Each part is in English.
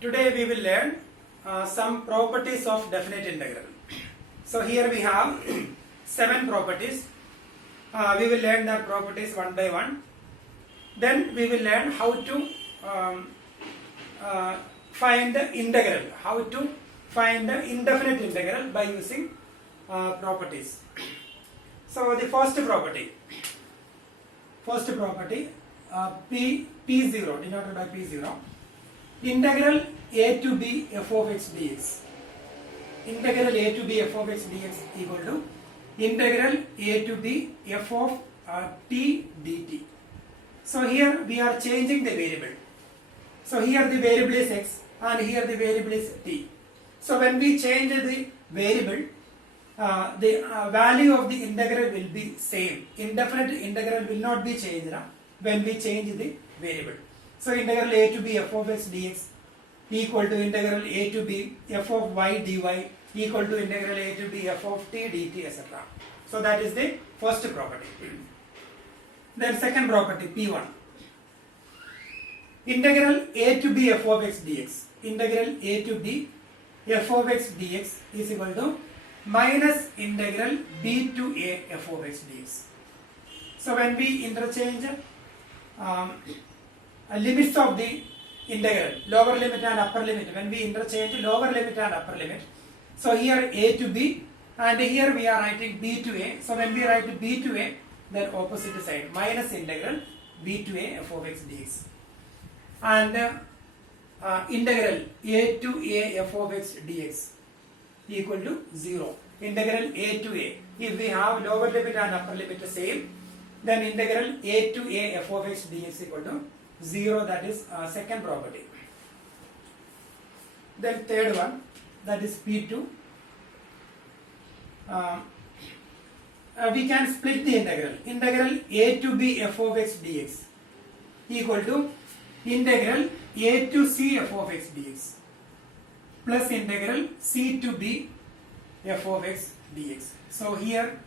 Today we will learn some properties of definite integral. So here we have 7 properties. We will learn the properties one by one. Then we will learn how to find the integral, how to find the indefinite integral by using properties. So the first property P0 denoted by P0, integral a to b f of x dx. Integral a to b f of x dx equal to integral a to b f of t dt. So here we are changing the variable. So here the variable is x and here the variable is t. So when we change the variable, the value of the integral will be same. Indefinite integral will not be changed when we change the variable. So integral a to b f of x dx equal to integral a to b f of y dy equal to integral a to b f of t dt, etc. So that is the first property. Then second property P1, integral a to b f of x dx. Integral a to b f of x dx is equal to minus integral b to a f of x dx. So when we interchange limits of the integral, lower limit and upper limit, when we interchange lower limit and upper limit, so here a to b and here we are writing b to a. So when we write b to a, then opposite side minus integral b to a f of x dx, and integral a to a f of x dx equal to 0. Integral a to a, if we have lower limit and upper limit same, then integral a to a f of x dx equal to 0. That is second property. Then third one, that is P2. We can split the integral. Integral a to b f of x dx equal to integral a to c f of x dx plus integral c to b f of x dx. So here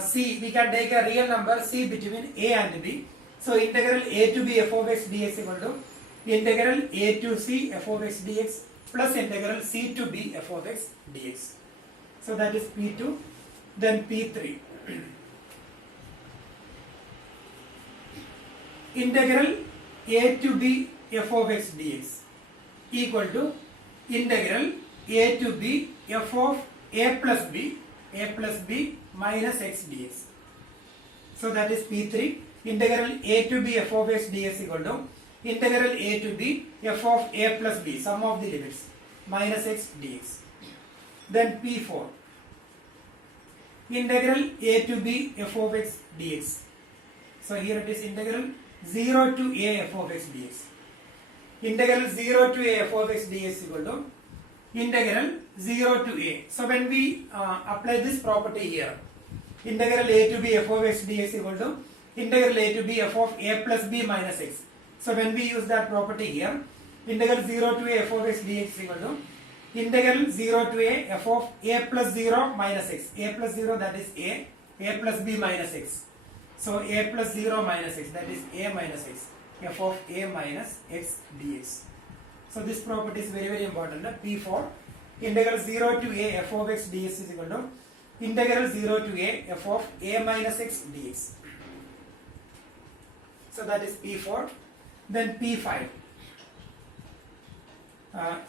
c, we can take a real number c between a and b. So integral a to b f of x dx equal to integral a to c f of x dx plus integral c to b f of x dx. So that is P2. Then P3. Integral a to b f of x dx equal to integral a to b f of a plus b minus x dx. So that is P3. Integral a to b f of x dx equal to integral a to b f of a plus b, sum of the limits, minus x dx. Then P4, integral a to b f of x dx. So here it is integral 0 to a f of x dx. Integral 0 to a f of x dx equal to integral 0 to a. So when we apply this property here, integral a to b f of x dx equal to integral a to b f of a plus b minus x. So when we use that property here, integral 0 to a f of x dx equal to integral 0 to a f of a plus 0 minus x. A plus 0, that is a plus b minus x. So a plus 0 minus x, that is a minus x, f of a minus x dx. So this property is very, very important. P4, integral 0 to a f of x dx is equal to integral 0 to a f of a minus x dx. So that is P4. Then P5,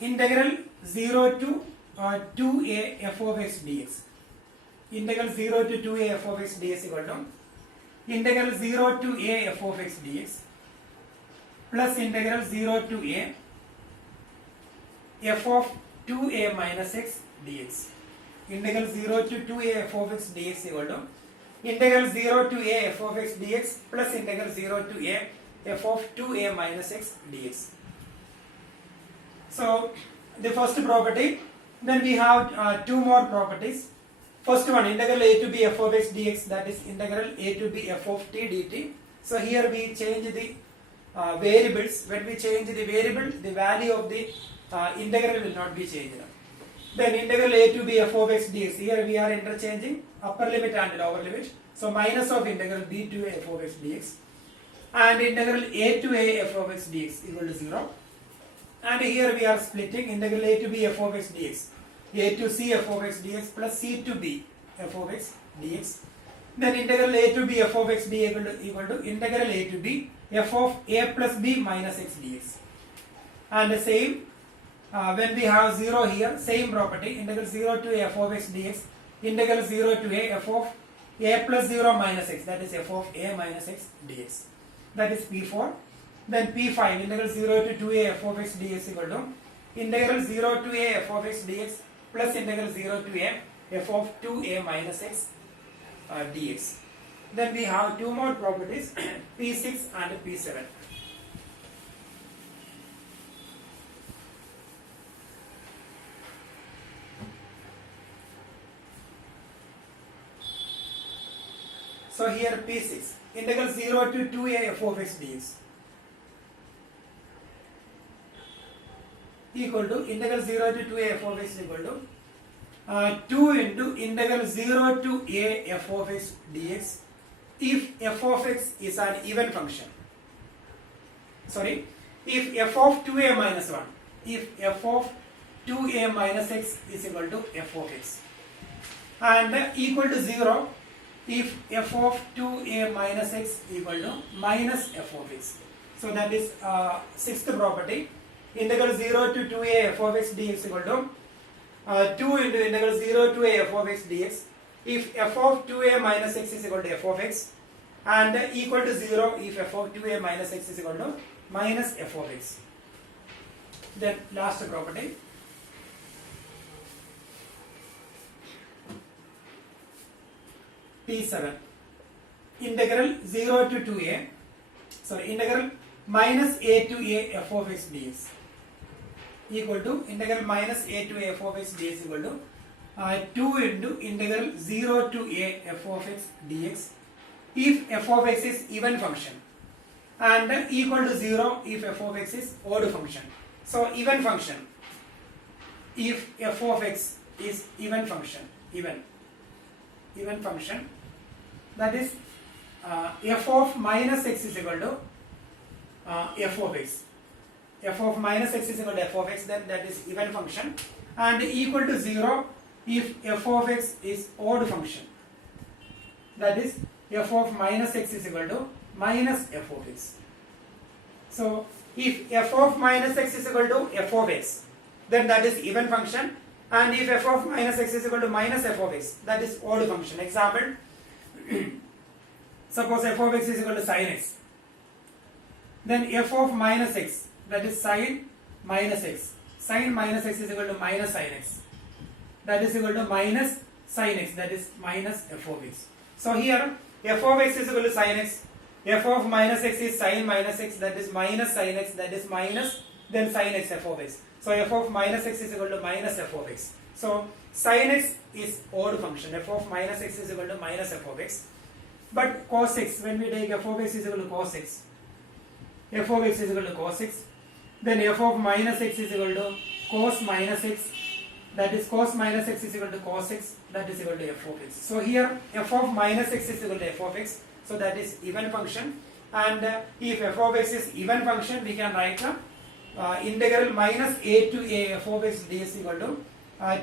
integral 0 to 2a f of x dx. Integral 0 to 2a f of x dx equal to integral 0 to a f of x dx plus integral 0 to a f of 2a minus x dx. Integral 0 to 2a f of x dx equal to integral 0 to a f of x dx plus integral 0 to a f of 2a minus x dx. So the first property. Then we have two more properties. First one, integral a to b f of x dx, that is integral a to b f of t dt. So here we change the variables. When we change the variable, the value of the integral will not be changed. Then integral a to b f of x dx, here we are interchanging upper limit and lower limit. So minus of integral b to a f of x dx and integral a to a f of x dx equal to 0. And here we are splitting integral a to b f of x dx, a to c f of x dx plus c to b f of x dx. Then integral a to b f of x d equal to integral a to b f of a plus b minus x dx. And the same when we have 0 here, same property, integral 0 to a f of x dx, integral 0 to a f of a plus 0 minus x, that is f of a minus x dx. That is P4. Then P5, integral 0 to 2a f of x dx equal to integral 0 to a f of x dx plus integral 0 to a f of 2a minus x dx. Then we have two more properties, P6 and P7. So here P6, integral 0 to 2a f of x dx equal to integral 0 to 2a f of x equal to 2 into integral 0 to a f of x dx if f of x is an even function. Sorry, if f of 2a minus 1, if f of 2a minus x is equal to f of x, and equal to 0 if f of 2a minus x equal to minus f of x. So that is sixth property, integral 0 to 2a f of x dx equal to 2 into integral 0 to a f of x dx if f of 2a minus x is equal to f of x, and equal to 0 if f of 2a minus x is equal to minus f of x. Then last property, P7, integral 0 to 2a, sorry, integral minus a to a f of x dx equal to integral minus a to a f of x dx equal to 2 into integral 0 to a f of x dx if f of x is even function, and equal to 0 if f of x is odd function. So even function, if f of x is even function, even function, that is f of minus x is equal to f of x. F of minus x is equal to f of x, then that is even function, and equal to 0 if f of x is odd function, that is f of minus x is equal to minus f of x. So if f of minus x is equal to f of x, then that is even function, and if f of minus x is equal to minus f of x, that is odd function. Example, suppose f of x is equal to sin x, then f of minus x, that is sin minus x, sin minus x is equal to minus sin x, that is equal to minus sin x, that is minus f of x. So here f of x is equal to sin x, f of minus x is sin minus x, that is minus sin x, that is minus then sin x f of x. So f of minus x is equal to minus f of x. So sin x is odd function, f of minus x is equal to minus f of x. But cos x, when we take f of x is equal to cos x, f of x is equal to cos x, then f of minus x is equal to cos minus x, that is cos minus x is equal to cos x, that is equal to f of x. So here f of minus x is equal to f of x, so that is even function, and if f of x is even function, we can write integral minus a to a f of x dx equal to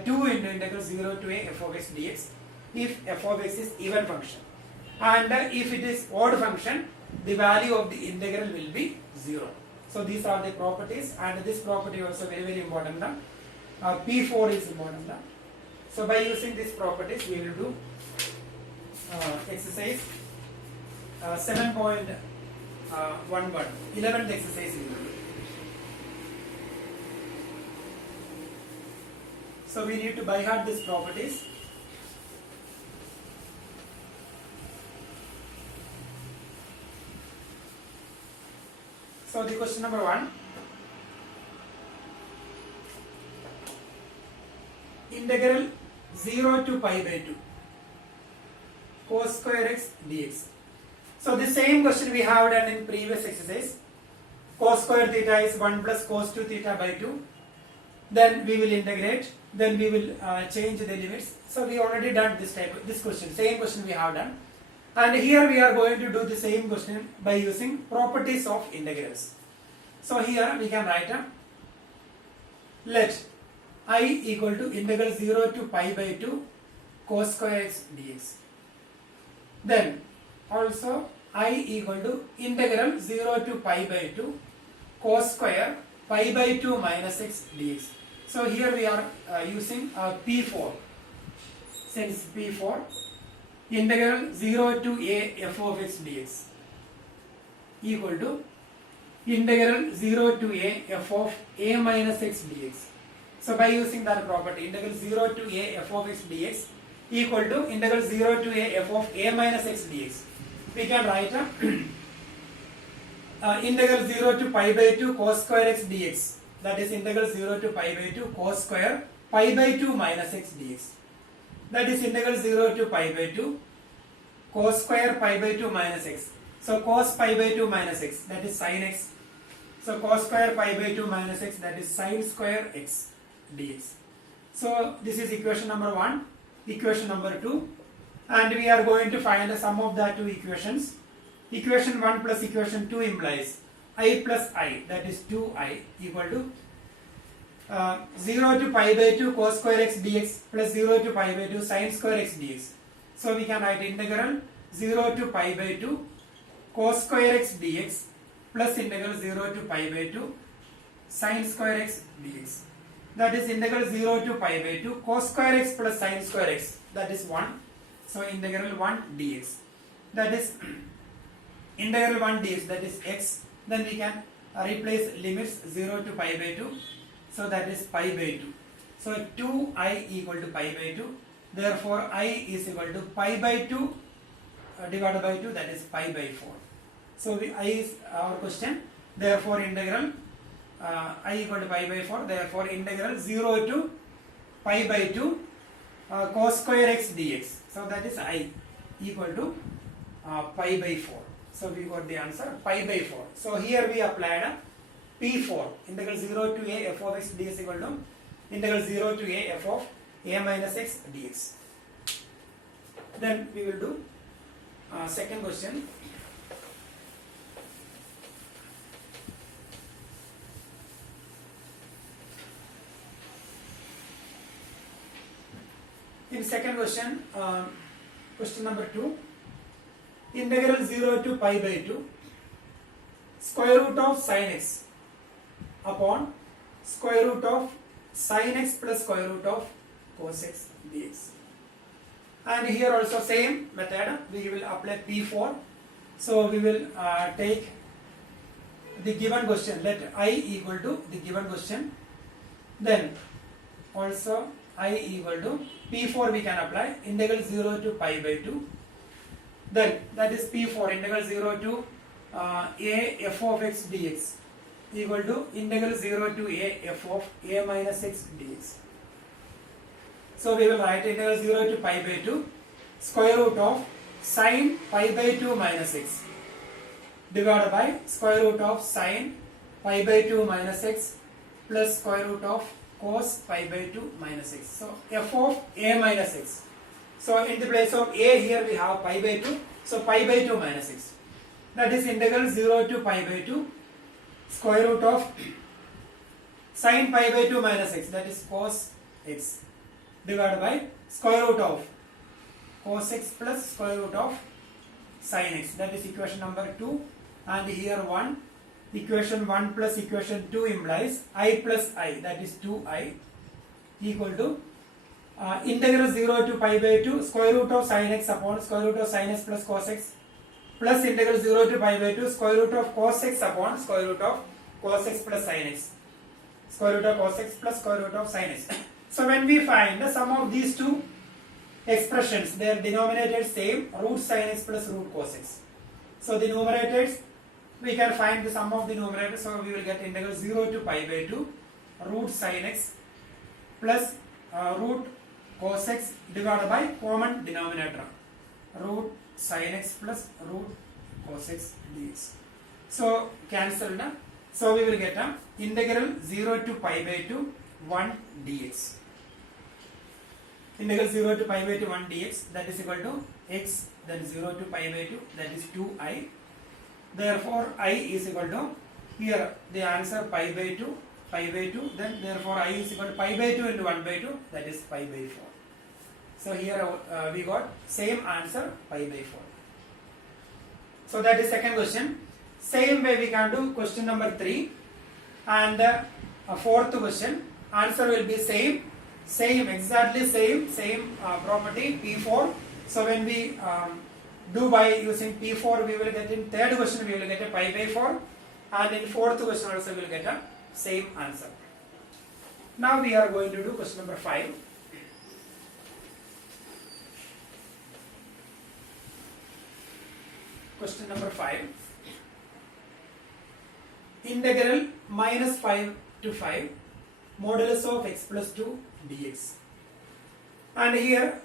2 into integral 0 to a f of x dx if f of x is even function, and if it is odd function, the value of the integral will be 0. So these are the properties, and this property also very important. P4 is important. So by using these properties, we will do exercise 7.11, 11th exercise we will do. So we need to by heart these properties. So the question number 1, integral 0 to pi by 2 cos square x dx. So the same question we have done in previous exercise. Cos square theta is 1 plus cos 2 theta by 2. Then we will integrate. Then we will change the limits. So we already done this question. Same question we have done. And here we are going to do the same question by using properties of integrals. So here we can write let I equal to integral 0 to pi by 2 cos square x dx. Then also I equal to integral 0 to pi by 2 cos square pi by 2 minus x dx. So here we are using P4. Since P4, integral 0 to a f of x dx equal to integral 0 to a f of a minus x dx. So by using that property, integral 0 to a f of x dx equal to integral 0 to a f of a minus x dx. We can write integral 0 to pi by 2 cos square x dx. That is integral 0 to pi by 2 cos square pi by 2 minus x dx. That is integral 0 to pi by 2 cos square pi by 2 minus x. So cos pi by 2 minus x, that is sin x. So cos square pi by 2 minus x, that is sin square x dx. So this is equation number 1, equation number 2, and we are going to find the sum of the two equations. Equation 1 plus equation 2 implies I plus I, that is 2I equal to 0 to pi by 2 cos square x dx plus 0 to pi by 2 sin square x dx. So we can write integral 0 to pi by 2 cos square x dx plus integral 0 to pi by 2 sin square x dx. That is integral 0 to pi by 2 cos square x plus sin square x, that is 1. So integral 1 dx, that is integral 1 dx, that is x. Then we can replace limits 0 to pi by 2, so that is pi by 2. So 2I equal to pi by 2, therefore I is equal to pi by 2 divided by 2, that is pi by 4. So I is our question, therefore integral I equal to pi by 4, therefore integral 0 to pi by 2 cos square x dx. So that is I equal to pi by 4. So we got the answer pi by 4. So here we applied P4, integral 0 to a f of x dx equal to integral 0 to a f of a minus x dx. Then we will do second question. In second question, question number 2, integral 0 to pi by 2 square root of sin x upon square root of sin x plus square root of cos x dx. And here also same method, we will apply P4. So we will take the given question, let I equal to the given question, then also I equal to P4 we can apply integral 0 to pi by 2, then that is P4 integral 0 to a f of x dx equal to integral 0 to a f of a minus x dx. So we will write integral 0 to pi by 2 square root of sin pi by 2 minus x divided by square root of sin pi by 2 minus x plus square root of cos pi by 2 minus x. So f of a minus x. So in the place of a here we have pi by 2. So pi by 2 minus x. That is integral 0 to pi by 2 square root of sin pi by 2 minus x, that is cos x, divided by square root of cos x plus square root of sin x. That is equation number 2. And here 1. Equation 1 plus equation 2 implies I plus I, that is 2I equal to integral 0 to pi by 2 square root of sin x upon square root of sin x plus cos x plus integral 0 to pi by 2 square root of cos x upon square root of cos x plus sin x, square root of cos x plus square root of sin x. So when we find the sum of these two expressions, their denominators same, root sin x plus root cos x. So the numerators, we can find the sum of the numerators, so we will get integral 0 to pi by 2 root sin x plus root cos x divided by common denominator root sin x plus root cos x dx. So cancelled. So we will get integral 0 to pi by 2 1 dx. Integral 0 to pi by 2 1 dx, that is equal to x, then 0 to pi by 2, that is 2I. Therefore I is equal to, here the answer pi by 2 pi by 2. Then therefore I is equal to pi by 2 into 1 by 2, that is pi by 4. So here we got same answer, pi by 4. So that is second question. Same way we can do question number 3 and fourth question. Answer will be same, exactly same property P4. So when we do by using P4, we will get in third question we will get a pi by 4, and in fourth question also we will get a same answer. Now we are going to do question number 5. Question number 5. Integral minus 5 to 5 modulus of x plus 2 dx. And here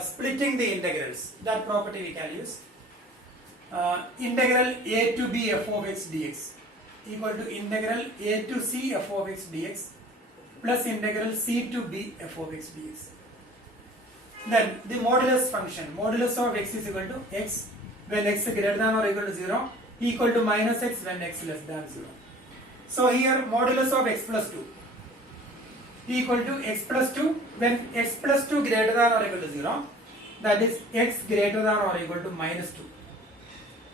splitting the integrals, that property we can use. Integral a to b f of x dx equal to integral a to c f of x dx plus integral c to b f of x dx. Then the modulus function, modulus of x is equal to x when x greater than or equal to 0, equal to minus x when x less than 0. So here modulus of x plus 2 equal to x plus 2 when x plus 2 greater than or equal to 0, that is x greater than or equal to minus 2.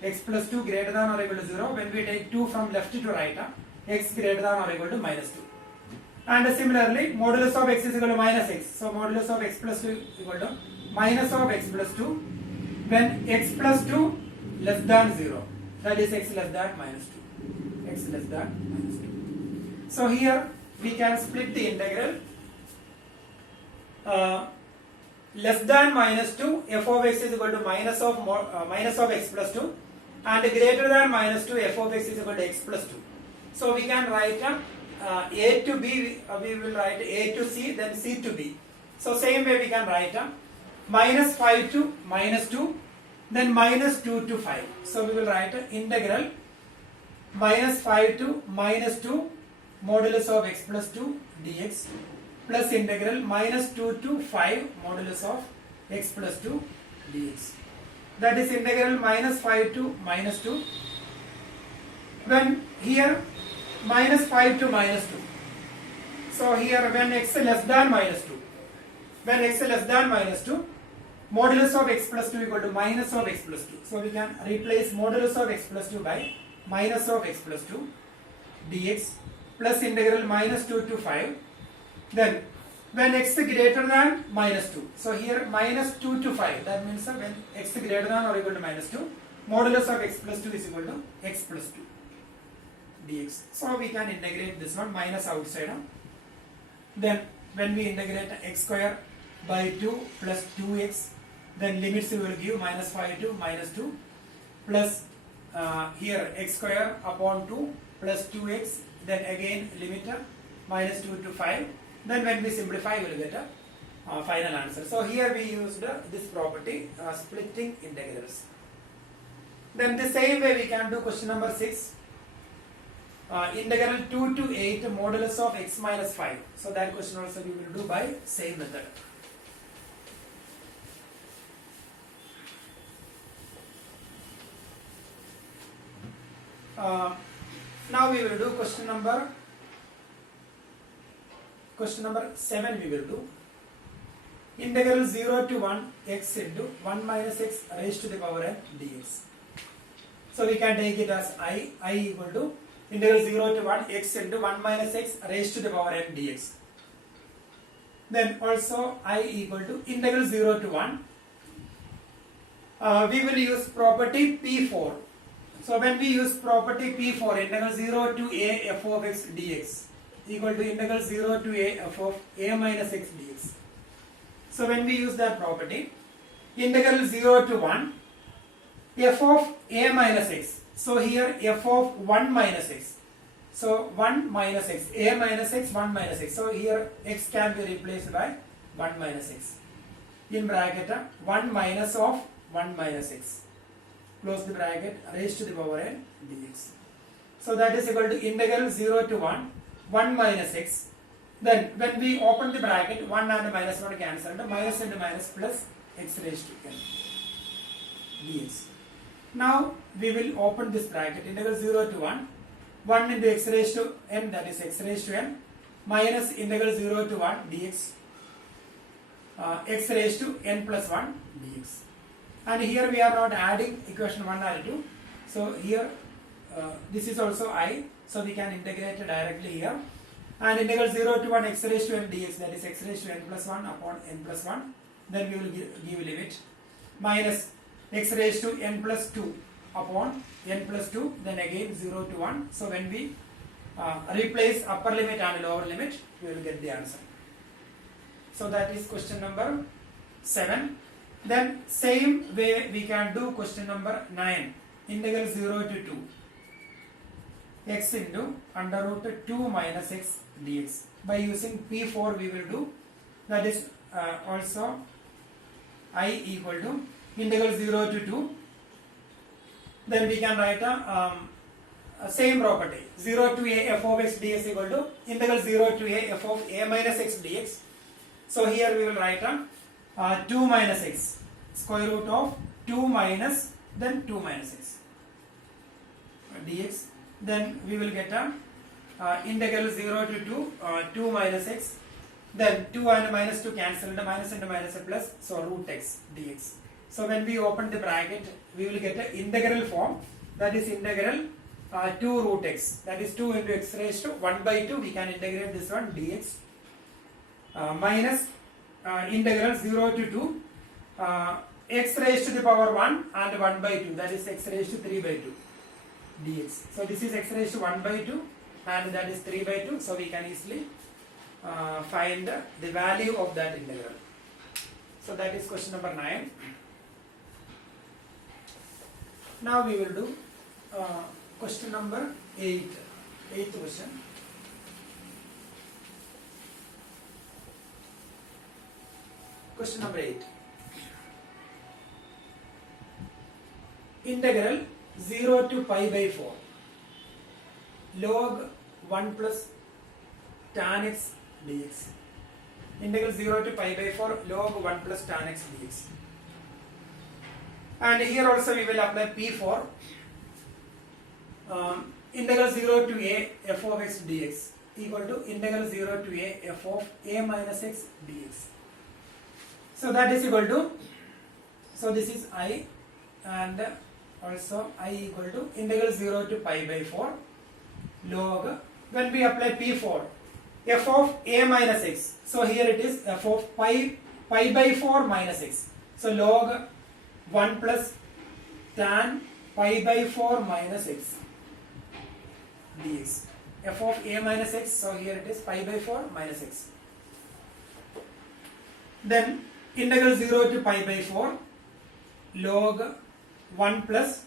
X plus 2 greater than or equal to 0 when we take 2 from left to right, x greater than or equal to minus 2. And similarly modulus of x is equal to minus x. So modulus of x plus 2 equal to minus of x plus 2 when x plus 2 less than 0, that is x less than minus 2. X less than minus 2. So here we can split the integral less than minus 2 f of x is equal to minus of x plus 2 and greater than minus 2 f of x is equal to x plus 2. So we can write a to b, we will write a to c, then c to b. So same way we can write minus 5 to minus 2, then minus 2 to 5. So we will write integral minus 5 to minus 2 modulus of x plus 2 dx plus integral minus 2 to 5 modulus of x plus 2 dx. That is integral minus 5 to minus 2. When here minus 5 to minus 2. So here when x less than minus 2. When x less than minus 2, modulus of x plus 2 equal to minus of x plus 2. So we can replace modulus of x plus 2 by minus of x plus 2 dx plus integral minus 2 to 5. Then when x greater than minus 2. So here minus 2 to 5. That means when x greater than or equal to minus 2, modulus of x plus 2 is equal to x plus 2 dx. So we can integrate this one minus outside. Then when we integrate x square by 2 plus 2x, then limits we will give minus 5 to minus 2 plus here x square upon 2 plus 2x, then again limit minus 2 to 5. Then when we simplify we will get a final answer. So here we used this property, splitting integrals. Then the same way we can do question number 6. Integral 2 to 8 modulus of x minus 5. So that question also we will do by same method. Now we will do question number 7 we will do. Integral 0 to 1 x into 1 minus x raised to the power n dx. So we can take it as I equal to integral 0 to 1 x into 1 minus x raised to the power n dx. Then also I equal to integral 0 to 1. We will use property P4. So when we use property P4, integral 0 to a f of x dx equal to integral 0 to a f of a minus x dx. So when we use that property, integral 0 to 1 f of a minus x. So here f of 1 minus x. So 1 minus x, a minus x, 1 minus x. So here x can be replaced by 1 minus x. In bracket 1 minus of 1 minus x. Close the bracket, raised to the power n dx. So that is equal to integral 0 to 1, 1 minus x. Then when we open the bracket, 1 and minus 1 cancelled, minus and minus plus x raised to n dx. Now we will open this bracket, integral 0 to 1, 1 into x raised to n, that is x raised to n, minus integral 0 to 1 dx, x raised to n plus 1 dx. And here we are not adding equation 1 or 2. So here this is also I, so we can integrate directly here. And integral 0 to 1 x raised to n dx, that is x raised to n plus 1 upon n plus 1. Then we will give limit minus x raised to n plus 2 upon n plus 2, then again 0 to 1. So when we replace upper limit and lower limit, we will get the answer. So that is question number 7. Then same way we can do question number 9. Integral 0 to 2 x into under root 2 minus x dx. By using P4 we will do, that is also I equal to integral 0 to 2. Then we can write a same property, 0 to a f of x dx equal to integral 0 to a f of a minus x dx. So here we will write a 2 minus x, square root of 2 minus, then 2 minus x dx. Then we will get a integral 0 to 2, 2 minus x, then 2 and minus 2 cancel, the minus into minus a plus, so root x dx. So when we open the bracket, we will get an integral form, that is integral 2 root x, that is 2 into x raised to 1 by 2, we can integrate this one dx, minus integral 0 to 2 x raised to the power 1 and 1 by 2, that is x raised to 3 by 2 dx. So this is x raised to 1 by 2 and that is 3 by 2, so we can easily find the value of that integral. So that is question number 9. Now we will do question number 8. 8th question. Question number 8. Integral 0 to pi by 4 log 1 plus tan x dx. Integral 0 to pi by 4 log 1 plus tan x dx. And here also we will apply P4. Integral 0 to a f of x dx equal to integral 0 to a f of a minus x dx. So that is equal to, so this is I, and also I equal to integral 0 to pi by 4 log, when we apply P4, f of a minus x, so here it is f of pi by 4 minus x, so log 1 plus tan pi by 4 minus x dx, f of a minus x, so here it is pi by 4 minus x. Then integral 0 to pi by 4 log 1 plus,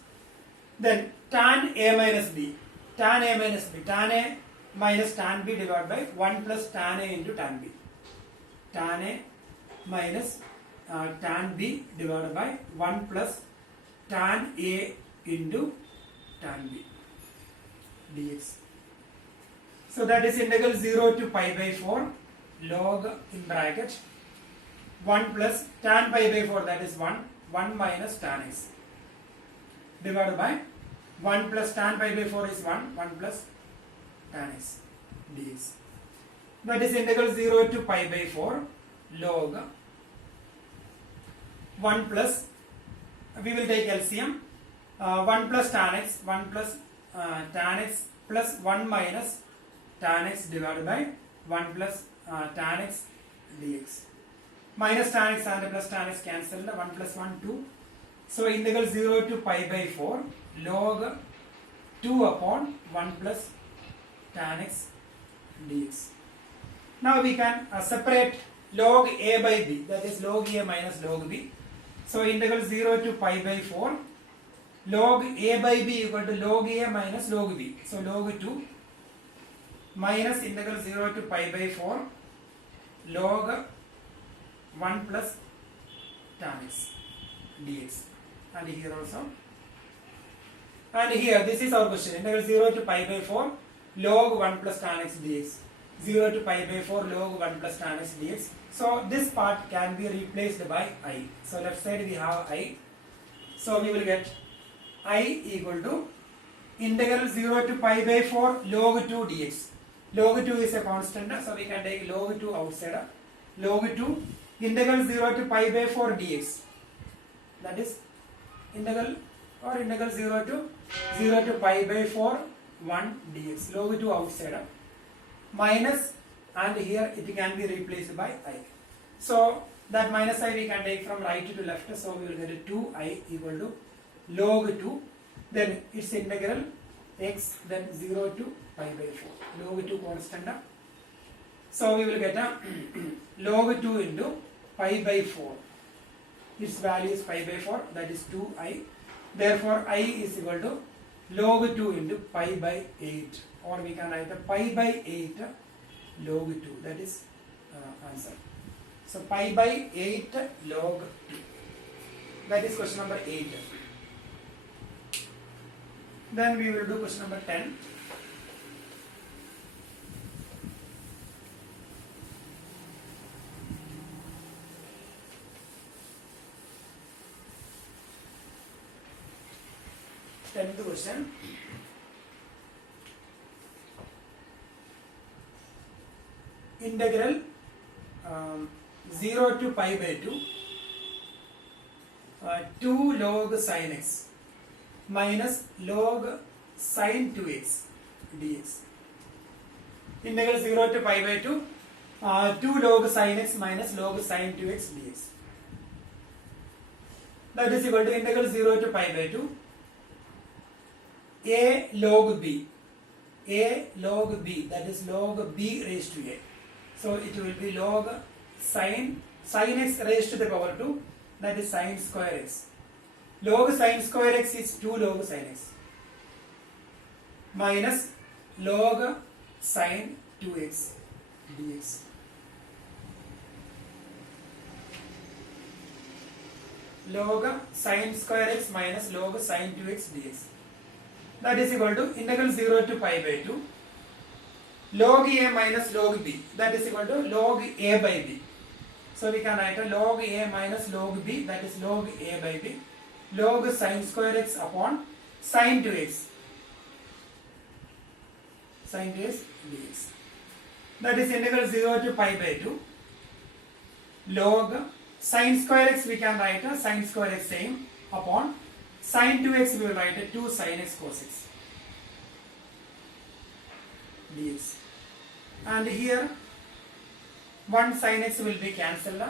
then tan a minus b, tan a minus b, tan a minus tan b divided by 1 plus tan a into tan b, tan a minus tan b divided by 1 plus tan a into tan b dx. So that is integral 0 to pi by 4 log in bracket 1 plus tan pi by 4, that is 1 minus tan x divided by 1 plus tan pi by 4 is 1 plus tan x dx. That is integral 0 to pi by 4 log 1 plus, we will take LCM, 1 plus tan x, 1 plus tan x plus 1 minus tan x divided by 1 plus tan x dx. Minus tan x and plus tan x cancel, 1 plus 1 2. So integral 0 to pi by 4 log 2 upon 1 plus tan x dx. Now we can separate log a by b, that is log a minus log b. So integral 0 to pi by 4 log a by b equal to log a minus log b. So log 2 minus integral 0 to pi by 4 log 1 plus tan x dx. And here also, and here this is our question, integral 0 to pi by 4 log 1 plus tan x dx, 0 to pi by 4 log 1 plus tan x dx. So this part can be replaced by I. So left side we have I, so we will get I equal to integral 0 to pi by 4 log 2 dx. Log 2 is a constant, so we can take log 2 outside. Log 2 integral 0 to pi by 4 dx. That is integral 0 to pi by 4 1 dx. Log 2 outside. Minus, and here it can be replaced by I. So that minus I we can take from right to left, so we will get 2I equal to log 2, then its integral x, then 0 to pi by 4. Log 2 constant. So we will get a log 2 into pi by 4. Its value is pi by 4, that is 2I. Therefore I is equal to log 2 into pi by 8, or we can write pi by 8 log 2, that is answer. So pi by 8 log 2, that is question number 8. Then we will do question number 10. Tenth question. Integral 0 to pi by 2 2 log sin x minus log sin 2x dx. Integral 0 to pi by 2 2 log sin x minus log sin 2x dx. That is equal to integral 0 to pi by 2 a log b. A log b, that is log b raised to a. So it will be log sin x raised to the power 2, that is sin square x. Log sin square x is 2 log sin x minus log sin 2x dx. Log sin square x minus log sin 2x dx. That is equal to integral 0 to pi by 2 log a minus log b, that is equal to log a by b. So we can write a log a minus log b, that is log a by b, log sin square x upon sin 2x, sin 2x dx. That is integral 0 to pi by 2 log sin square x, we can write a sin square x same, upon sin 2x we will write a 2 sin x cos x dx. And here 1 sin x will be cancelled.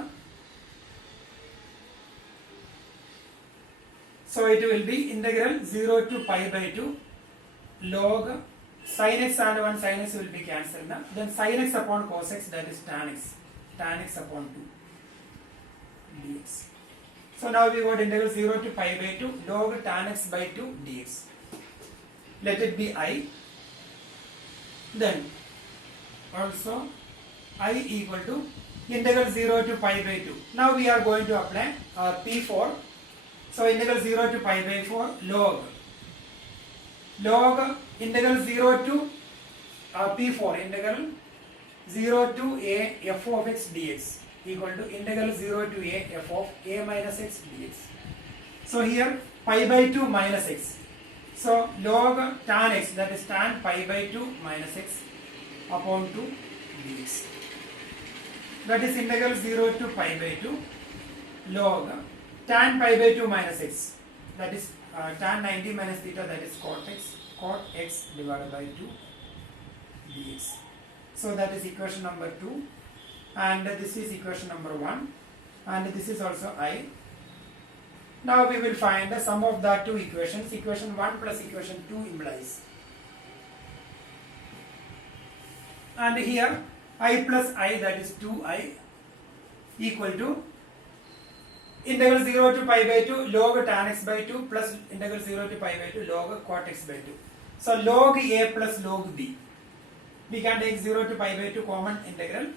So it will be integral 0 to pi by 2 log sin x, and 1 sin x will be cancelled. Then sin x upon cos x, that is tan x upon 2 dx. So now we got integral 0 to pi by 2 log tan x by 2 dx. Let it be I. Then also I equal to integral 0 to pi by 2. Now we are going to apply P4. So integral 0 to pi by 4 log integral 0 to P4, integral 0 to a f of x dx equal to integral 0 to a f of a minus x dx. So here pi by 2 minus x. So log tan x, that is tan pi by 2 minus x upon 2 dx. That is integral 0 to pi by 2 log tan pi by 2 minus x, that is tan 90 minus theta, that is cot x divided by 2 dx. So that is equation number 2, and this is equation number 1, and this is also I. Now we will find the sum of the two equations. Equation 1 plus equation 2 implies. And here I plus I, that is 2I, equal to integral 0 to pi by 2 log tan x by 2 plus integral 0 to pi by 2 log cot x by 2. So log a plus log b. We can take 0 to pi by 2 common integral.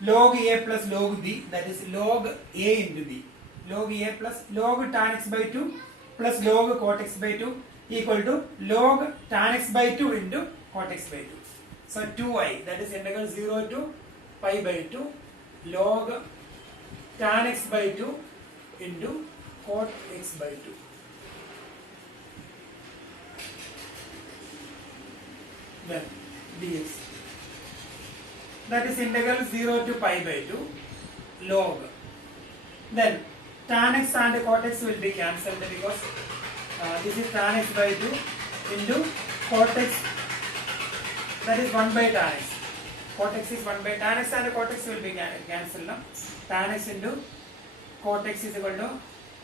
Log a plus log b, that is log a into b. Log a plus log tan x by 2 plus log cot x by 2 equal to log tan x by 2 into cot x by 2. So 2I, that is integral 0 to pi by 2 log tan x by 2 into cot x by 2. then dx. That is integral 0 to pi by 2 log. Then tan x and cot x will be cancelled because this is tan x by 2 into cot x, that is 1 by tan x. Cot x is 1 by tan x and cot x will be cancelled now. Tan x into cot x is equal to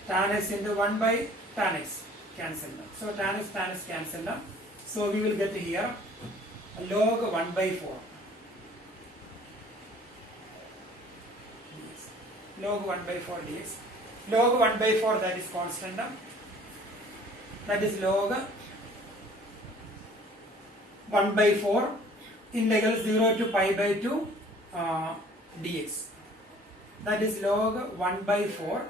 tan x into 1 by tan x, cancelled now. So tan x cancelled now. So we will get here log 1 by 4. Log 1 by 4 dx. Log 1 by 4, that is constant now. That is log 1 by 4 integral 0 to pi by 2 dx. That is log 1 by 4.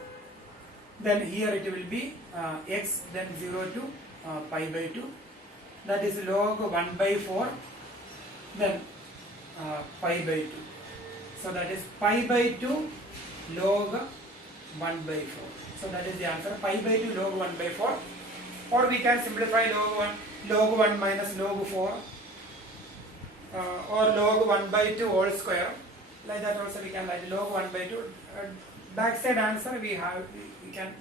Then here it will be x, then 0 to pi by 2. That is log 1 by 4, then pi by 2. So that is pi by 2 log 1 by 4. So that is the answer, pi by 2 log 1 by 4. Or we can simplify log 1 minus log 4 or log 1 by 2 whole square. Like that also we can write log 1 by 2. Backside answer we can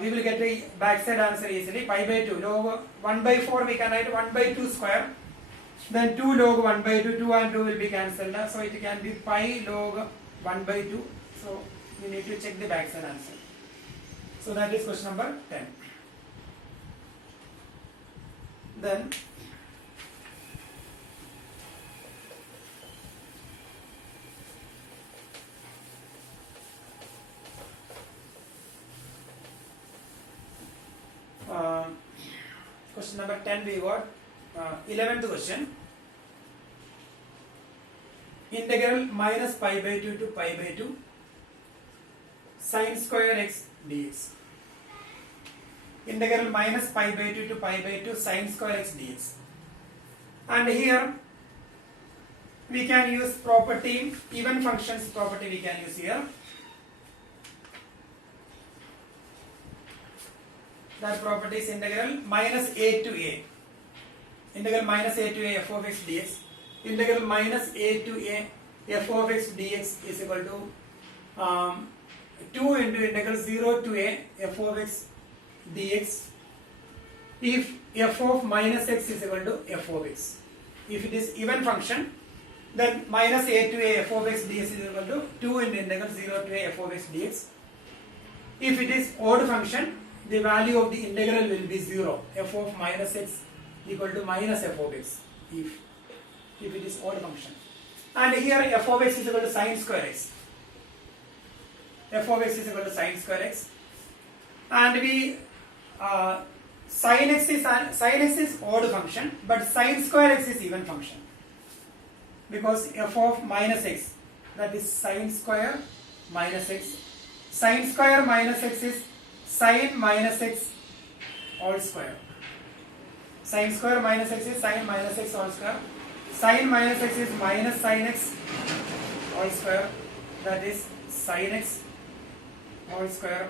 we will get the backside answer easily. Pi by 2 log 1 by 4 we can write 1 by 2 square. Then 2 log 1 by 2, 2 and 2 will be cancelled. So it can be pi log 1 by 2. So you need to check the backside answer. So that is question number 10. Then question number 10 we got 11th question. Integral minus pi by 2 to pi by 2 sin square x dx. Integral minus pi by 2 to pi by 2 sin square x dx. And here we can use property, even functions property we can use here. That property is integral minus a to a. Integral minus a to a f of x dx. Integral minus a to a f of x dx is equal to 2 into integral 0 to a f of x dx if f of minus x is equal to f of x. If it is even function, then minus a to a f of x dx is equal to 2 into integral 0 to a f of x dx. If it is odd function, the value of the integral will be 0. F of minus x equal to minus f of x if it is odd function. And here f of x is equal to sin square x. F of x is equal to sin square x. And we sin x is odd function, but sin square x is even function. Because f of minus x, that is sin square minus x. Sin square minus x is sin minus x all square. Sin square minus x is sin minus x all square. Sin minus x is minus sin x all square. That is sin x all square.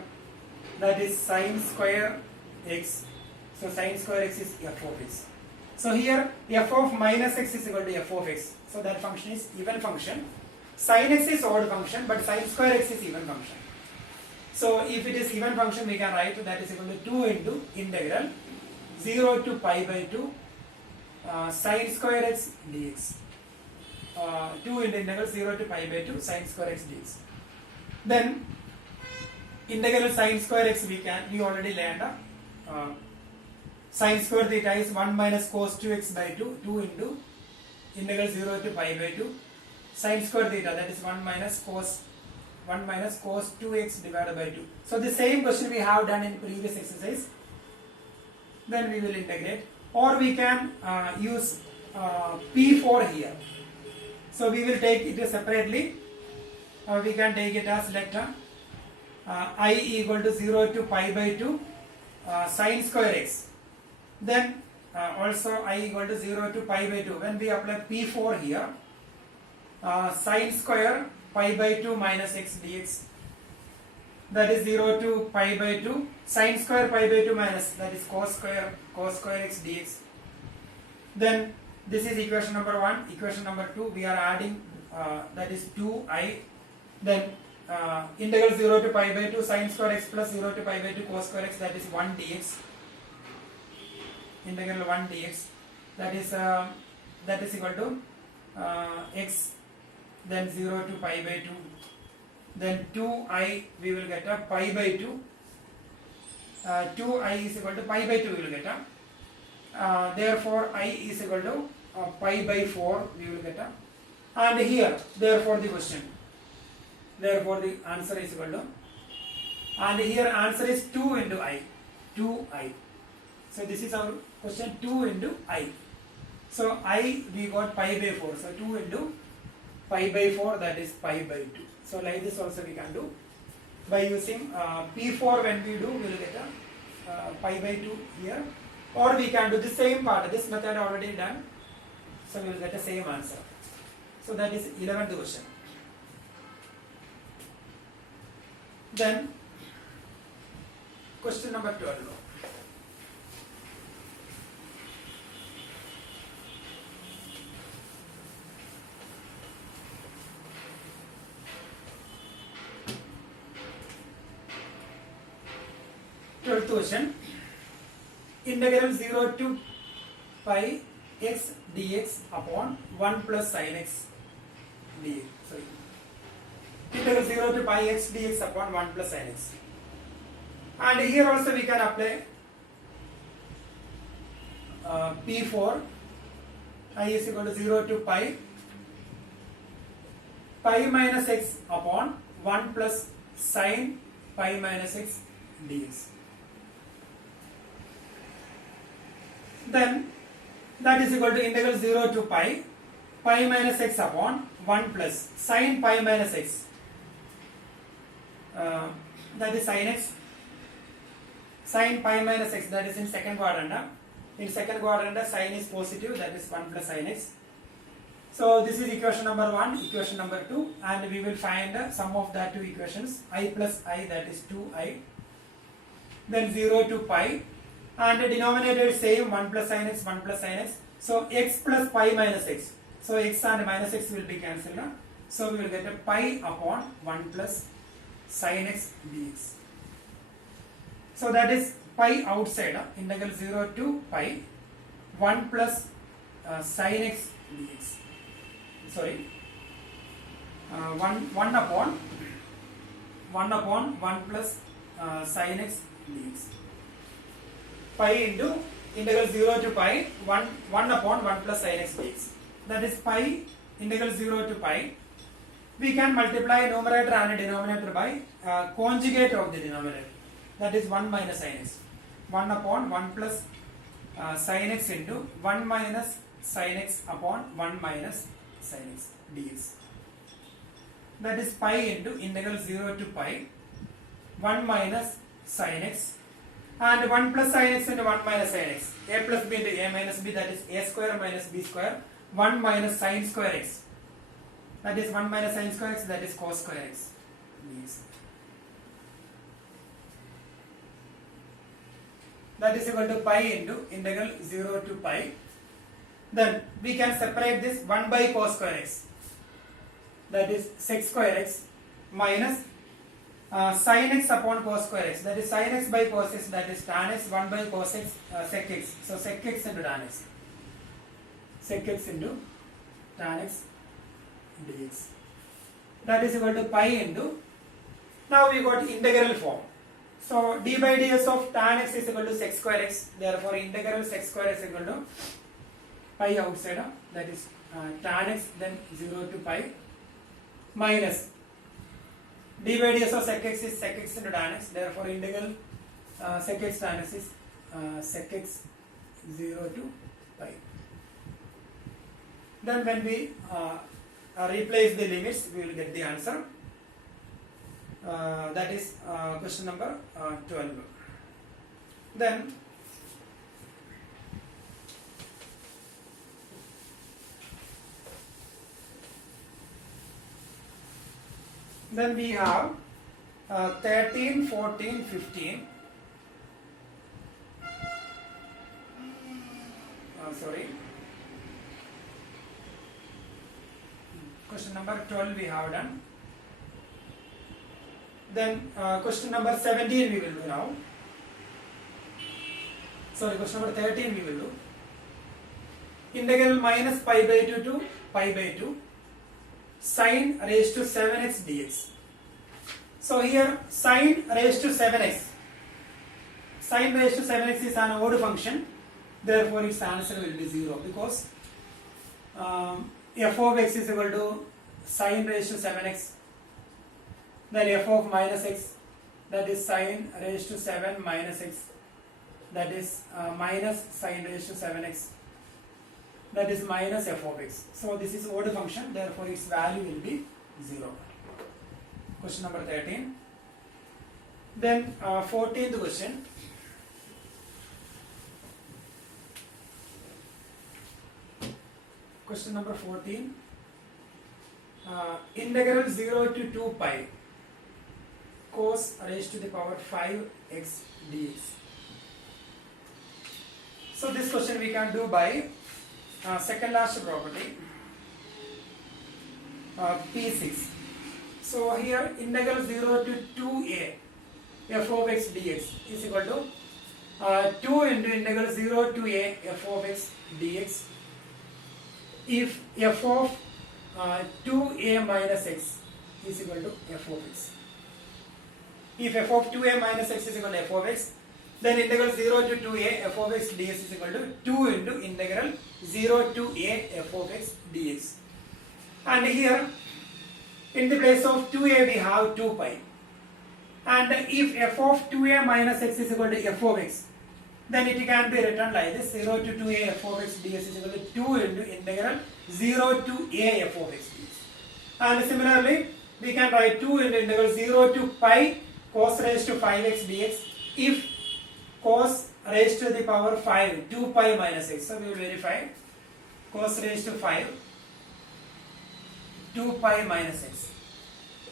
That is sin square x. So sin square x is f of x. So here f of minus x is equal to f of x. So that function is even function. Sin x is odd function, but sin square x is even function. So if it is even function, we can write that is equal to 2 into integral 0 to pi by 2 sin square x dx. 2 into integral 0 to pi by 2 sin square x dx. Then integral sin square x we already learned. Sin square theta is 1 minus cos 2x by 2, 2 into integral 0 to pi by 2 sin square theta, that is 1 minus cos 2x divided by 2. So the same question we have done in previous exercise. Then we will integrate, or we can use P4 here. So we will take it separately. We can take it as let I equal to 0 to pi by 2 sin square x. Then also I equal to 0 to pi by 2. When we apply P4 here, sin square pi by 2 minus x dx, that is 0 to pi by 2 sin square pi by 2 minus, that is cos square x dx. Then This is equation number 1. Equation number 2, we are adding that is 2I. Then integral 0 to pi by 2 sin square x plus 0 to pi by 2 cos square x, that is 1 dx. Integral 1 dx, that is equal to x, then 0 to pi by 2, then 2I we will get a pi by 2, 2I is equal to pi by 2 we will get a, therefore I is equal to pi by 4 we will get a, and here therefore the question, therefore the answer is equal to, and here answer is 2 into I, 2I. So this is our question, 2 into I. So I we got pi by 4, so 2 into pi by 4, that is pi by 2. So like this also we can do by using P4 when we do, we will get a pi by 2 here, or we can do the same part, this method already done, so we will get the same answer. So that is 11th question. Then question number 12. Twelfth question. Integral 0 to pi x dx upon 1 plus sin x dx. Sorry. Integral 0 to pi x dx upon 1 plus sin x. And here also we can apply P4. I is equal to 0 to pi minus x upon 1 plus sin pi minus x dx. Then that is equal to integral 0 to pi minus x upon 1 plus sin pi minus x, that is sin x, sin pi minus x, that is in second quadrant. In second quadrant sin is positive, that is 1 plus sin x. So this is equation number 1, equation number 2, and we will find sum of that two equations, I plus I, that is 2I, then 0 to pi, and the denominator is same, 1 plus sin x, 1 plus sin x. So x plus pi minus x. So x and minus x will be cancelled. So we will get a pi upon 1 plus sin x dx. So that is pi outside, integral 0 to pi 1 plus sin x dx. Sorry, 1 upon 1 plus sin x dx. Pi into integral 0 to pi 1 upon 1 plus sin x dx. That is pi integral 0 to pi. We can multiply numerator and denominator by conjugate of the denominator. That is 1 minus sin x. 1 upon 1 plus sin x into 1 minus sin x upon 1 minus sin x dx. That is pi into integral 0 to pi 1 minus sin x, and 1 plus sin x into 1 minus sin x, a plus b into a minus b, that is a square minus b square, 1 minus sin square x, that is 1 minus sin square x, that is cos square x dx. That is equal to pi into integral 0 to pi. Then we can separate this 1 by cos square x, that is sec square x, minus sin x upon cos square x, that is sin x by cos x, that is tan x, 1 by cos x, sec x. So sec x into tan x, sec x into tan x dx. That is equal to pi into, now we got integral form. So d by ds of tan x is equal to sec square x, therefore integral sec square x is equal to pi outside, that is tan x, then 0 to pi, minus d by ds of sec x is sec x into tan x, therefore integral sec x tan x is sec x 0 to pi. Then when we replace the limits, we will get the answer. That is question number 12. Then we have 13, 14, 15. Sorry. question number 12 we have done. Then question number 17 we will do now. Sorry, question number 13 we will do. Integral minus pi by 2 to pi by 2 sine raised to 7x dx. So here sine raised to 7x. Sine raised to 7x is an odd function. Therefore its answer will be 0 because f of x is equal to sine raised to 7x. Then f of minus x, that is sine raised to 7 minus x, that is minus sine raised to 7x, that is minus f of x. So this is odd function, therefore its value will be 0. Question number 13. Then 14th question. Question number 14. Integral 0 to 2 pi cos raised to the power 5x dx. So this question we can do by second last property, P6. So here integral 0 to 2a f of x dx is equal to 2 into integral 0 to a f of x dx. If f of 2a minus x is equal to f of x. If f of 2a minus x is equal to f of x, then integral 0 to 2a f of x dx is equal to 2 into integral 0 to a f of x dx. And here in the place of 2a we have 2 pi. And if f of 2a minus x is equal to f of x, then it can be written like this: 0 to 2a f of x dx is equal to 2 into integral 0 to a f of x dx. And similarly, we can write 2 into integral 0 to pi cos raised to 5x dx if cos raised to the power 5, 2 pi minus x. So we will verify cos raised to 5, 2 pi minus x.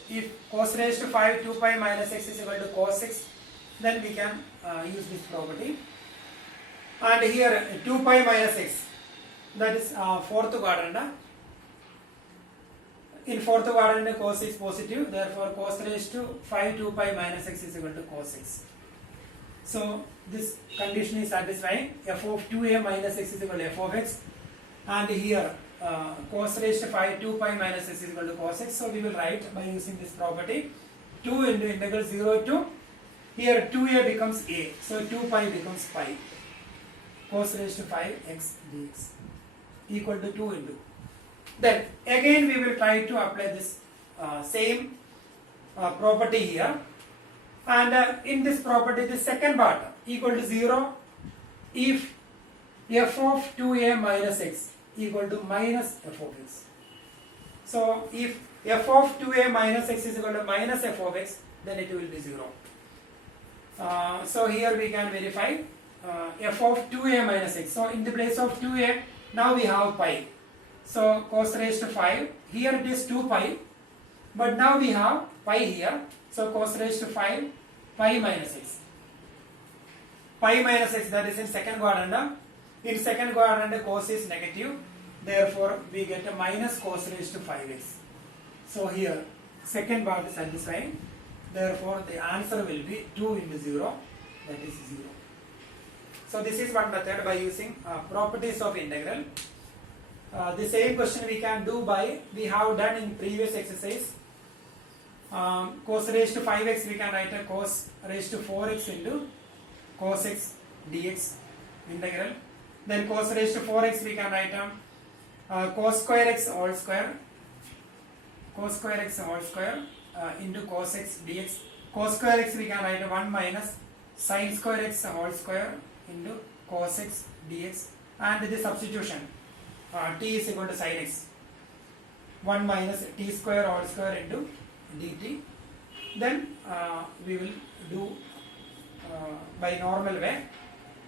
If cos raised to 5, 2 pi minus x is equal to cos x, then we can use this property. And here 2 pi minus x, that is fourth quadrant. In fourth quadrant cos is positive, therefore cos raised to 5 2 pi minus x is equal to cos x. So this condition is satisfying. F of 2a minus x is equal to f of x, and here cos raised to 5 2 pi minus x is equal to cos x. So we will write by using this property 2 into integral 0 to, here 2a becomes a, so 2 pi becomes pi, cos raised to 5x dx equal to 2 into. Then again we will try to apply this same property here, and in this property the second part equal to 0 if f of 2a minus x equal to minus f of x. So if f of 2a minus x is equal to minus f of x, then it will be 0. So here we can verify f of 2a minus x. So in the place of 2a, now we have pi. So cos raised to 5, here it is 2 pi, but now we have pi here. So cos raised to 5, pi minus x. Pi minus x, that is in second quadrant. In second quadrant cos is negative, therefore we get a minus cos raised to 5x. So here second part is satisfying, therefore the answer will be 2 into 0, that is 0. So this is one method by using properties of integral. The same question we can do by, we have done in previous exercise. Cos raised to 5x we can write a cos raised to 4x into cos x dx integral. Then cos raised to 4x we can write cos square x whole square, cos square x whole square into cos x dx. Cos square x we can write 1 minus sin square x whole square into cos x dx, and the substitution t is equal to sin x, 1 minus t square whole square into dt. Then we will do by normal way.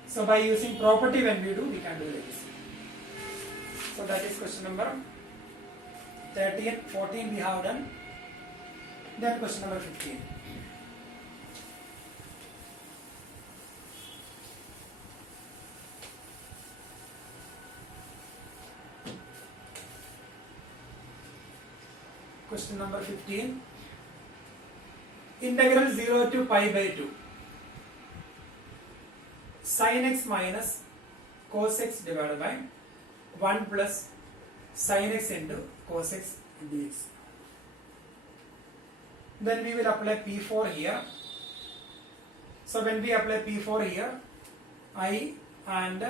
So by using property when we do, we can do like this. So that is question number 13, 14 we have done. Then question number 15. question number 15. Integral 0 to pi by 2 sin x minus cos x divided by 1 plus sin x into cos x dx. Then we will apply P4 here. So when we apply P4 here, I and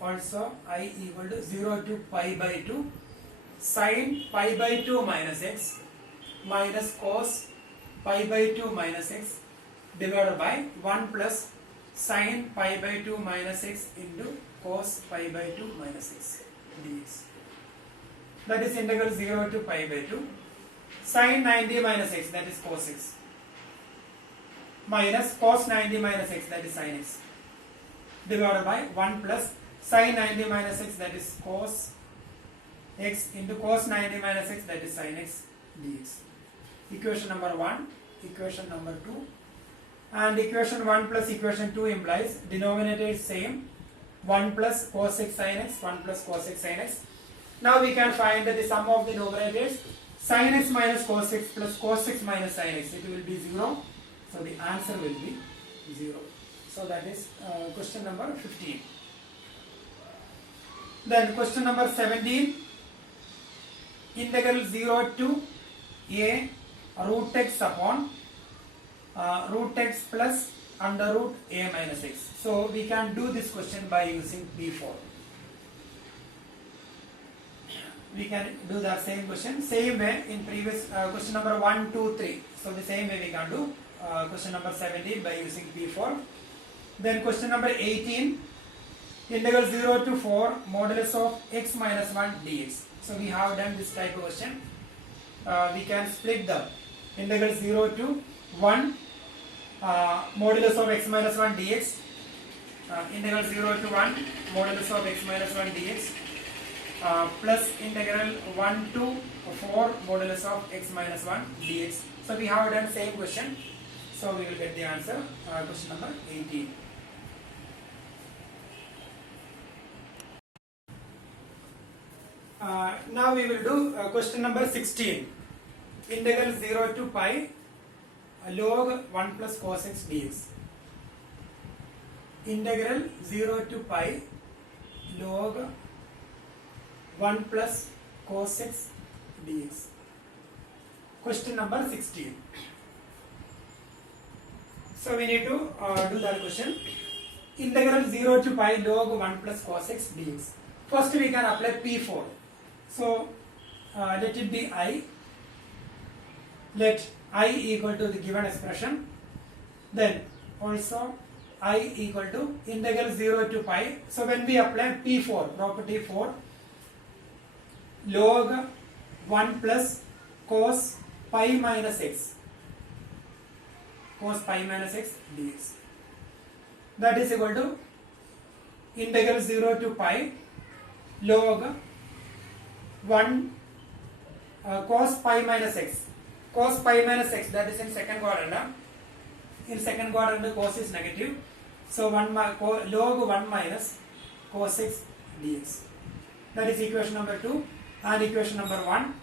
also I equal to 0 to pi by 2 sin pi by 2 minus x minus cos pi by 2 minus x divided by 1 plus sin pi by 2 minus x into cos pi by 2 minus x dx. That is integral 0 to pi by 2 sin 90 minus x, that is cos x, minus cos 90 minus x, that is sin x, divided by 1 plus sin 90 minus x, that is cos x, into cos 90 minus x, that is sin x dx. Equation number 1, equation number 2, and equation 1 plus equation 2 implies denominator is same, 1 plus cos x sin x, 1 plus cos x sin x. Now we can find that the sum of the numerators, sin x minus cos x plus cos x minus sin x, it will be 0. So the answer will be 0. So that is question number 15. Then question number 17, integral 0 to a root x upon root x plus under root a minus x. So we can do this question by using P4. We can do the same question, same way in previous question number 1, 2, 3. So the same way we can do question number 17 by using P4. Then question number 18, integral 0 to 4 modulus of x minus 1 dx. So we have done this type of question. We can split the integral 0 to 1 modulus of x minus 1 dx, integral 0 to 1 modulus of x minus 1 dx, plus integral 1 to 4 modulus of x minus 1 dx. So we have done same question. So we will get the answer, question number 18. Now we will do question number 16. Integral 0 to pi log 1 plus cos x dx. Integral 0 to pi log 1 plus cos x dx. Question number 16. So we need to do that question. Integral 0 to pi log 1 plus cos x dx. First we can apply P4. So let it be I. Let I equal to the given expression. Then also I equal to integral 0 to pi. So when we apply P4, property 4, log 1 plus cos pi minus x, cos pi minus x dx. That is equal to integral 0 to pi log 1 cos pi minus x. Cos pi minus x, that is in second quadrant. In second quadrant cos is negative. So log 1 minus cos x dx. That is equation number 2. And equation number 1.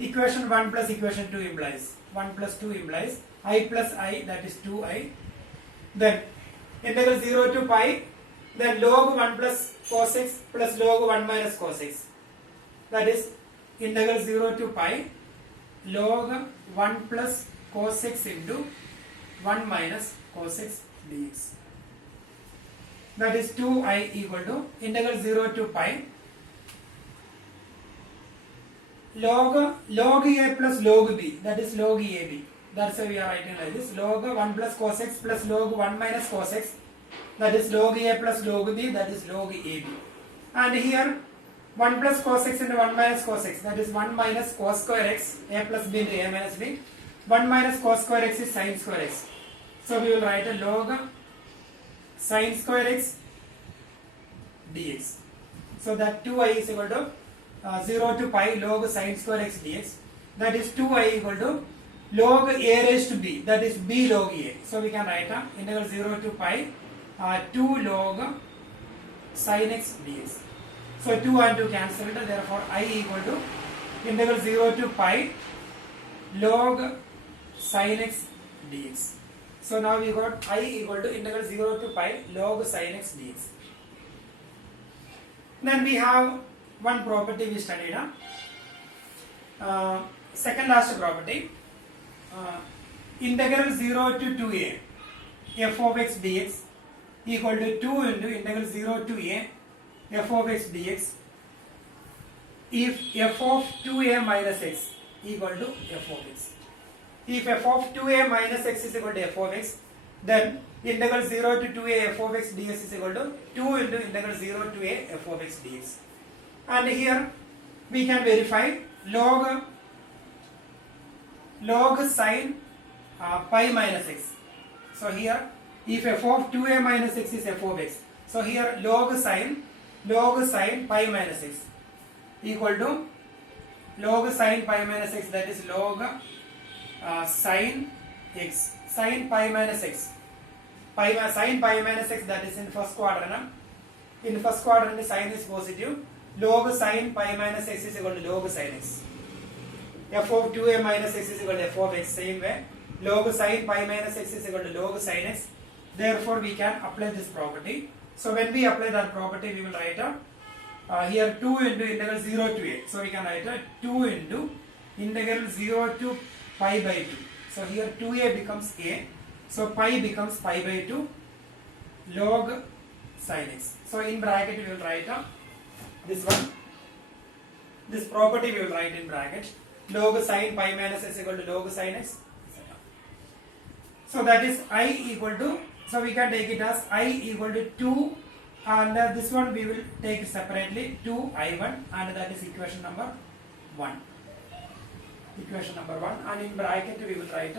Equation 1 plus equation 2 implies 1 plus 2 implies I plus I, that is 2I. Then integral 0 to pi, then log 1 plus cos x plus log 1 minus cos x. That is integral 0 to pi log 1 plus cos x into 1 minus cos x dx. That is 2I equal to integral 0 to pi log a plus log b, that is log ab. That's why we are writing like this, log 1 plus cos x plus log 1 minus cos x, that is log a plus log b, that is log ab. And here 1 plus cos x into 1 minus cos x, that is 1 minus cos square x, a plus b into a minus b. 1 minus cos square x is sin square x. So we will write a log sin square x dx. So that 2I is equal to 0 to pi log sin square x dx. That is 2I equal to log a raised to b, that is b log a. So we can write integral 0 to pi 2 log sin x dx. So 2 and 2 cancelled, therefore I equal to integral 0 to pi log sin x dx. So now we got I equal to integral 0 to pi log sin x dx. Then we have one property we studied. Second last property, integral 0 to 2a f of x dx equal to 2 into integral 0 to a f of x dx if f of 2a minus x equal to f of x. If f of 2a minus x is equal to f of x, then integral 0 to 2a f of x dx is equal to 2 into integral 0 to a f of x dx. And here we can verify log sin pi minus x. So here if f of 2a minus x is f of x, so here log sin pi minus x equal to log sin pi minus x, that is log sin x, sin pi minus x, sin pi minus x, that is in first quadrant. In first quadrant the sign is positive. Log sin pi minus x is equal to log sin x. F of 2a minus x is equal to f of x, same way. Log sin pi minus x is equal to log sin x. Therefore we can apply this property. So when we apply that property, we will write here 2 into integral 0 to a. So we can write 2 into integral 0 to pi by 2. So here 2a becomes a. So pi becomes pi by 2 log sin x. So in bracket we will write this one. This property we will write in bracket. Log sin pi minus x equal to log sin x. So that is I equal to, so we can take it as I equal to 2, and this one we will take separately 2i1, and that is equation number 1. Equation number 1, and in bracket we will write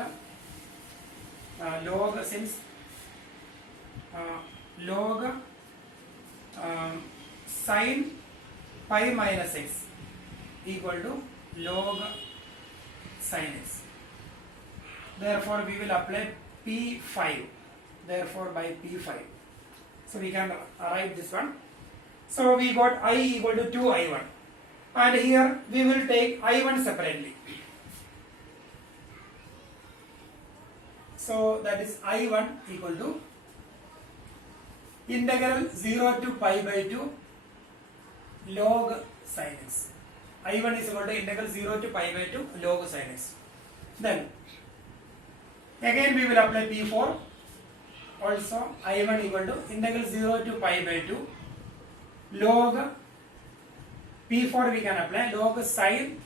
log, since log sin pi minus x equal to log sin x. Therefore we will apply P5. Therefore by P5. So we can write this one. So we got I equal to 2i1. And here we will take I1 separately. So that is I1 equal to integral 0 to pi by 2 log sin x. I1 is equal to integral 0 to pi by 2 log sin x. Then again we will apply P4. Also I1 equal to integral 0 to pi by 2 log P4 we can apply log sin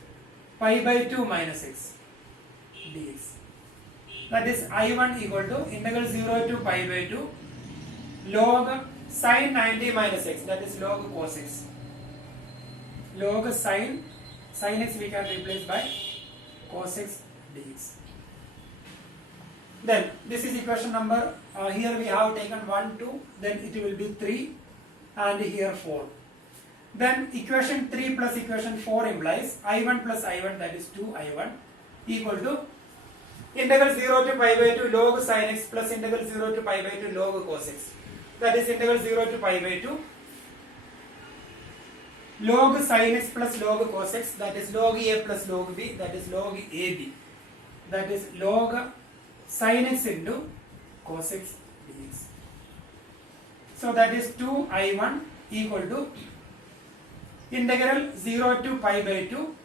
pi by 2 minus x dx. That is I1 equal to integral 0 to pi by 2 log sin 90 minus x, that is log cos x. Log sin x we can replace by cos x dx. Then this is equation number, here we have taken 1, 2, then it will be 3, and here 4. Then equation 3 plus equation 4 implies I1 plus I1, that is 2I1 equal to integral 0 to pi by 2 log sin x plus integral 0 to pi by 2 log cos x. That is integral 0 to pi by 2 log sin x plus log cos x, that is log a plus log b, that is log ab, that is log sin x into cos x dx. So that is 2i1 equal to integral 0 to pi by 2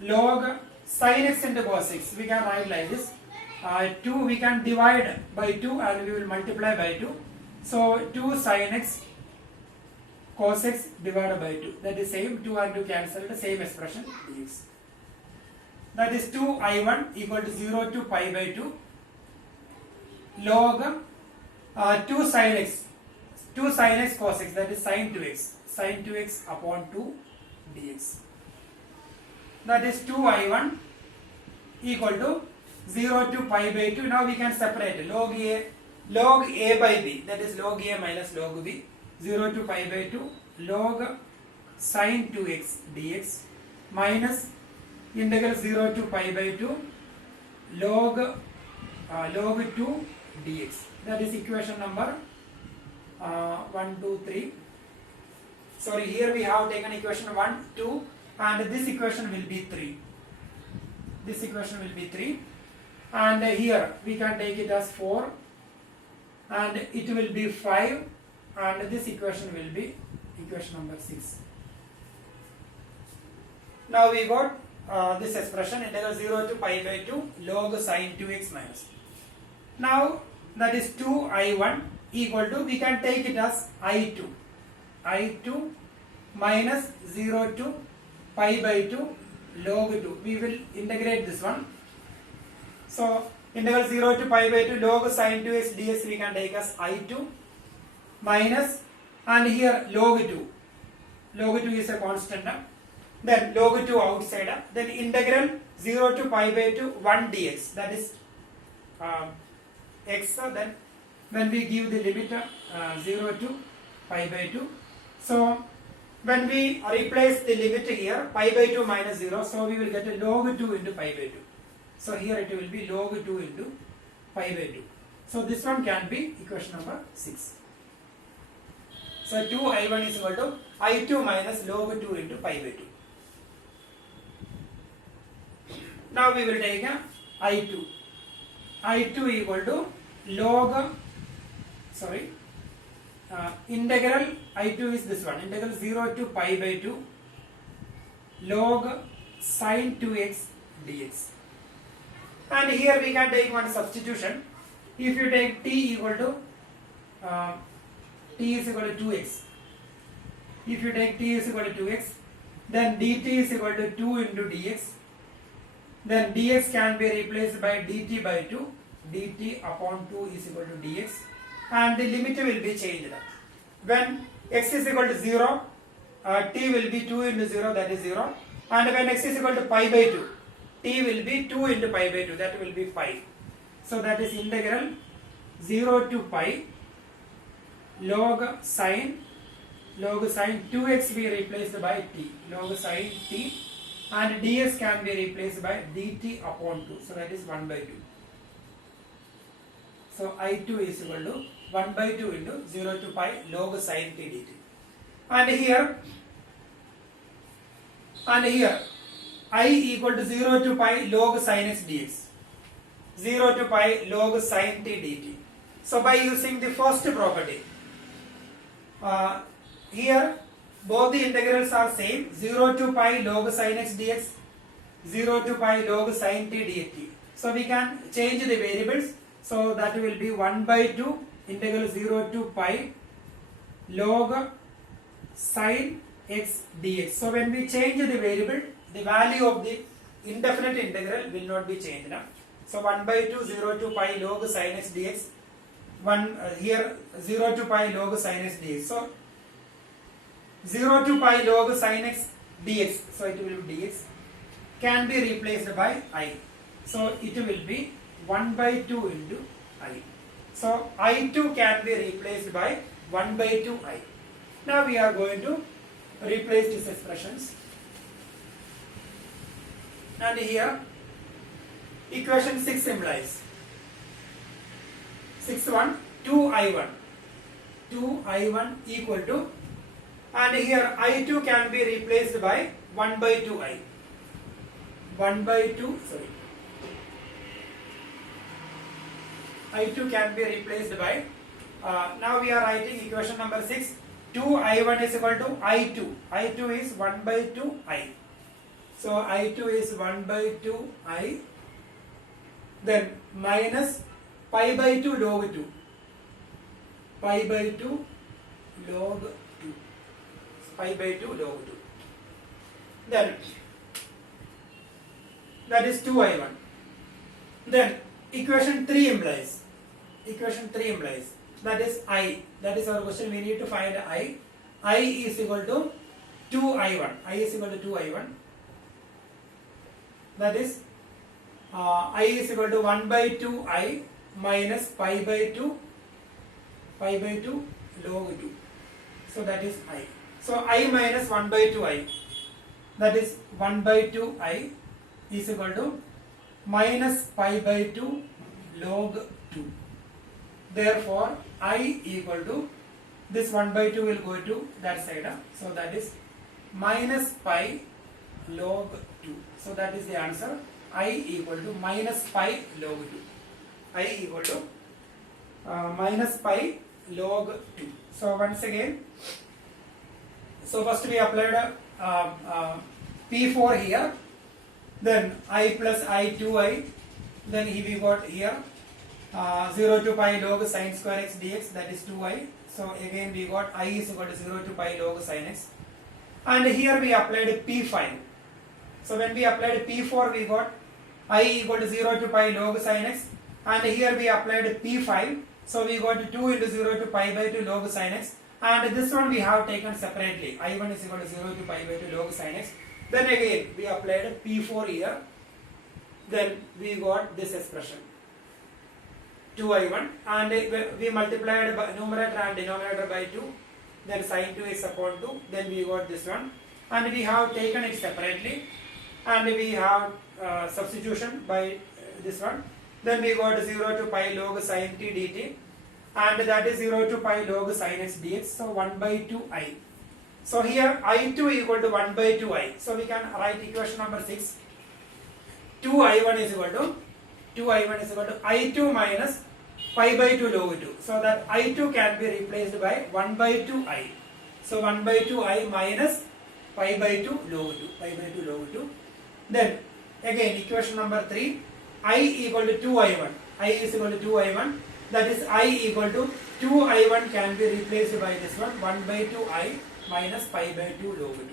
log sin x into cos x. We can write like this. 2 we can divide by 2 and we will multiply by 2. So 2 sin x cos x divided by 2. That is same, 2 and 2 cancel, the same expression dx. That is 2i1 equal to 0 to pi by 2 log 2 sin x cos x, that is sin 2x upon 2 dx. That is 2i1 equal to 0 to pi by 2. Now we can separate log a by b, that is log a minus log b, 0 to pi by 2 log sin 2x dx minus integral 0 to pi by 2 log 2 dx. That is equation number 1, 2, 3. Sorry, here we have taken equation 1, 2, and this equation will be 3. this equation will be 3, and here we can take it as 4, and it will be 5, and this equation will be equation number 6. Now we got this expression integral 0 to pi by 2 log sine 2x minus. Now that is 2i1 equal to, we can take it as i2 minus 0 to pi by 2 log 2. We will integrate this one. So integral 0 to pi by 2 log sine 2x dx we can take as i2 minus, and here log 2. Log 2 is a constant. Then log 2 outside. Then integral 0 to pi by 2 1 dx, that is x. Then when we give the limit 0 to pi by 2, so when we replace the limit here, pi by 2 minus 0, so we will get a log 2 into pi by 2. So here it will be log 2 into pi by 2. So this one can be equation number 6. So 2i1 is equal to i2 minus log 2 into pi by 2. Now we will take a i2. I2 equal to log, integral I2 is this one, integral 0 to pi by 2 log sine 2x dx. And here we can take one substitution. If you take t equal to t is equal to 2x, if you take t is equal to 2x, then dt is equal to 2 into dx. Then dx can be replaced by dt by 2, dt upon 2 is equal to dx, and the limit will be changed. When x is equal to 0, t will be 2 into 0, that is 0, and when x is equal to pi by 2, t will be 2 into pi by 2, that will be 5. So that is integral 0 to pi log sine 2x be replaced by t, log sine t, and ds can be replaced by dt upon 2, so that is 1 by 2. So I2 is equal to 1 by 2 into 0 to pi log sine t dt. And here I equal to 0 to pi log sine x dx, 0 to pi log sine t dt. So by using the first property, here both the integrals are same, 0 to pi log sine x dx, 0 to pi log sine t dt. So we can change the variables, so that will be 1 by 2 integral 0 to pi log sine x dx. So when we change the variable, the value of the indefinite integral will not be changed. So 1 by 2 0 to pi log sine x dx, here 0 to pi log sine x dx. So 0 to pi log sine x dx, so it will be dx, can be replaced by I. So it will be 1 by 2 into I. So I2 can be replaced by 1 by 2I. Now we are going to replace these expressions. And here equation 6 implies 6(1) 2I1. 2I1 equal to, and here I2 can be replaced by 1 by 2I. 1 by 2, I2 can be replaced by, now we are writing equation number 6, 2I1 is equal to I2. I2 is 1 by 2I. So I2 is 1 by 2I. Then minus pi by 2 log 2. Pi by 2 log 2. Pi by 2 log 2. Then that is 2I1. Then equation 3 implies that is I. That is our question. We need to find I. I is equal to 2I1. I is equal to 2I1. That is I is equal to 1 by 2I minus pi by 2 log 2. So that is I. So I minus 1 by 2I, that is 1 by 2I is equal to minus pi by 2 log 2. Therefore I equal to, this 1 by 2 will go to that side. So that is minus pi log 2. So that is the answer. I equal to minus pi log 2. I equal to minus pi log 2. So once again, so first we applied P4 here, then I plus I2i, then we got here 0 to pi log sine square x dx, that is 2i. So again we got I is equal to 0 to pi log sine x, and here we applied P5. So when we applied P4 we got I equal to 0 to pi log sine x, and here we applied P5, so we got 2 into 0 to pi by 2 log sine x, and this one we have taken separately. I1 is equal to 0 to pi by 2 log sine x. Then again we applied P4 here, then we got this expression 2i1, and we multiplied by numerator and denominator by 2, then sine 2 is upon 2, then we got this one, and we have taken it separately, and we have substitution by this one, then we got 0 to pi log sine t dt, and that is 0 to pi log sine x dx, so 1 by 2i. So here I2 equal to 1 by 2i, so we can write equation number 6, 2i1 is equal to I2 minus pi by 2 log 2. So that I2 can be replaced by 1 by 2i. So 1 by 2i minus pi by 2 log 2. Then again equation number 3, I equal to 2i1. I is equal to 2i1. That is I equal to 2i1 can be replaced by this one, 1 by 2i minus pi by 2 log 2.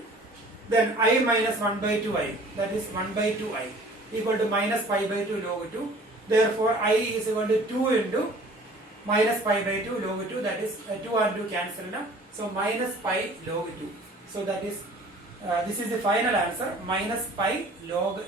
Then I minus 1 by 2i, that is 1 by 2i, equal to minus pi by 2 log 2. Therefore I is equal to 2 into minus pi by 2 log 2, that is 2 and 2 cancel now. So minus pi log 2. So that is this is the final answer, minus pi log